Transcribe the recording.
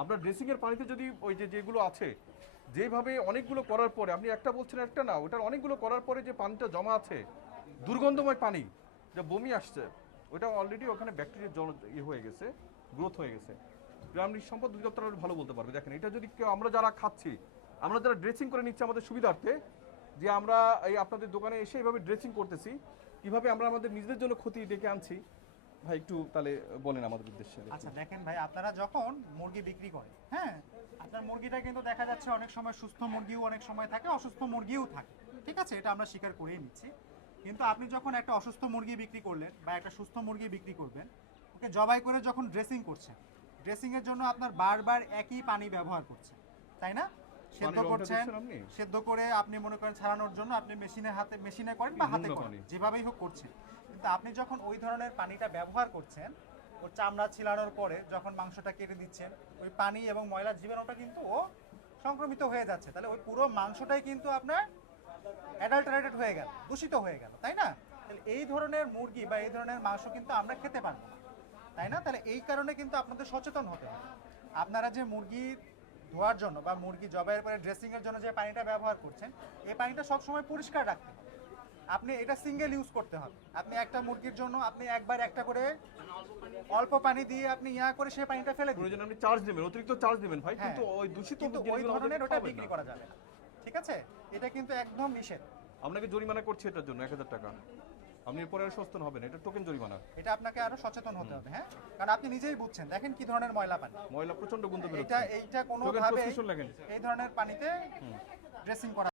আপনার ড্রেসিং এর পানিতে যদি ওই যেগুলো আছে যেভাবে অনেকগুলো করার পরে আপনি একটা বলছেন একটা না, ওটার অনেকগুলো করার পরে যে পানিটা জমা আছে দুর্গন্ধময় পানি, যা বমি আসছে, ওটা অলরেডি ওখানে ব্যাকটেরিয়া হয়ে গেছে, গ্রোথ হয়ে গেছে। গ্রামীণ সম্পদ অধিদপ্তর আরো ভালো বলতে পারবে। দেখেন এটা যদি কেউ, আমরা যারা খাচ্ছি, আমরা যারা ড্রেসিং করে নিচ্ছি আমাদের সুবিধার্থে, যে আমরা এই আপনাদের দোকানে এসে এইভাবে ড্রেসিং করতেছি, কিভাবে আমরা আমাদের নিজেদের জন্য ক্ষতি ডেকে আনছি, ভাই একটু তাহলে বলেন আমাদের উদ্দেশ্যে। আচ্ছা দেখেন ভাই, আপনারা যখন মুরগি বিক্রি করেন, হ্যাঁ, আপনার মুরগিটা কিন্তু দেখা যাচ্ছে অনেক সময় সুস্থ মুরগিও অনেক সময় থাকে, অসুস্থ মুরগিও থাকে, ঠিক আছে, এটা আমরা স্বীকার করেই নিচ্ছি। কিন্তু আপনি যখন একটা অসুস্থ মুরগি বিক্রি করলেন বা একটা সুস্থ মুরগি বিক্রি করবেন, ওকে জবাই করে যখন ড্রেসিং করছেন, ড্রেসিংয়ের জন্য আপনার বারবার একই পানি ব্যবহার করছেন, তাই না? সেদ্ধ করছেন, সেদ্ধ করে আপনি মনে করেন ছাড়ানোর জন্য আপনি মেশিনে করেন বা হাতে করেন, যেভাবেই হোক করছেন। কিন্তু আপনি যখন ওই ধরনের পানিটা ব্যবহার করছেন, ওর চামড়া ছিলানোর পরে যখন মাংসটা কেটে দিচ্ছেন, ওই পানি এবং ময়লার জীবাণুটা কিন্তু ও সংক্রমিত হয়ে যাচ্ছে, তাহলে ওই পুরো মাংসটাই কিন্তু আপনার অ্যাডাল্টারেটেড হয়ে গেল, দূষিত হয়ে গেল, তাই না? তাহলে এই ধরনের মুরগি বা এই ধরনের মাংস কিন্তু আমরা খেতে পারবো না, তাই না? তাহলে এই কারণে কিন্তু আপনাদের সচেতন হতে হবে। আপনারা যে মুরগি ধোয়ার জন্য বা মুরগি জবাইয়ের পরে ড্রেসিংয়ের জন্য যে পানিটা ব্যবহার করছেন, এই পানিটা সবসময় পরিষ্কার রাখতে হবে। আপনি এটা সিঙ্গেল ইউজ করতে হবে। আপনি একটা মুরগির জন্য আপনি একবার একটা করে অল্প পানি দিয়ে আপনি করে সেই পানিটা ফেলে দিন। প্রয়োজন আপনি চার্জ নেবেন, অতিরিক্ত চার্জ নেবেন ভাই, কিন্তু ওই দূষিত কিন্তু ওই ধরনের ওটা বিক্রি করা যাবে না, ঠিক আছে? এটা কিন্তু একদম নিষেধ। আপনাকে জরিমানা করছে এটার জন্য 1000 টাকা। আপনি এরপরে আর সচেতন হবেন, এটা টোকেন জরিমানা। এটা আপনাকে আরো সচেতন হতে হবে, হ্যাঁ, কারণ আপনি নিজেই বুঝছেন, দেখেন কি ধরনের ময়লা পানি, ময়লা প্রচন্ড গন্ধ বের এইটা হচ্ছে। এইটা কোনোভাবে এই ধরনের পানিতে ড্রেসিং করা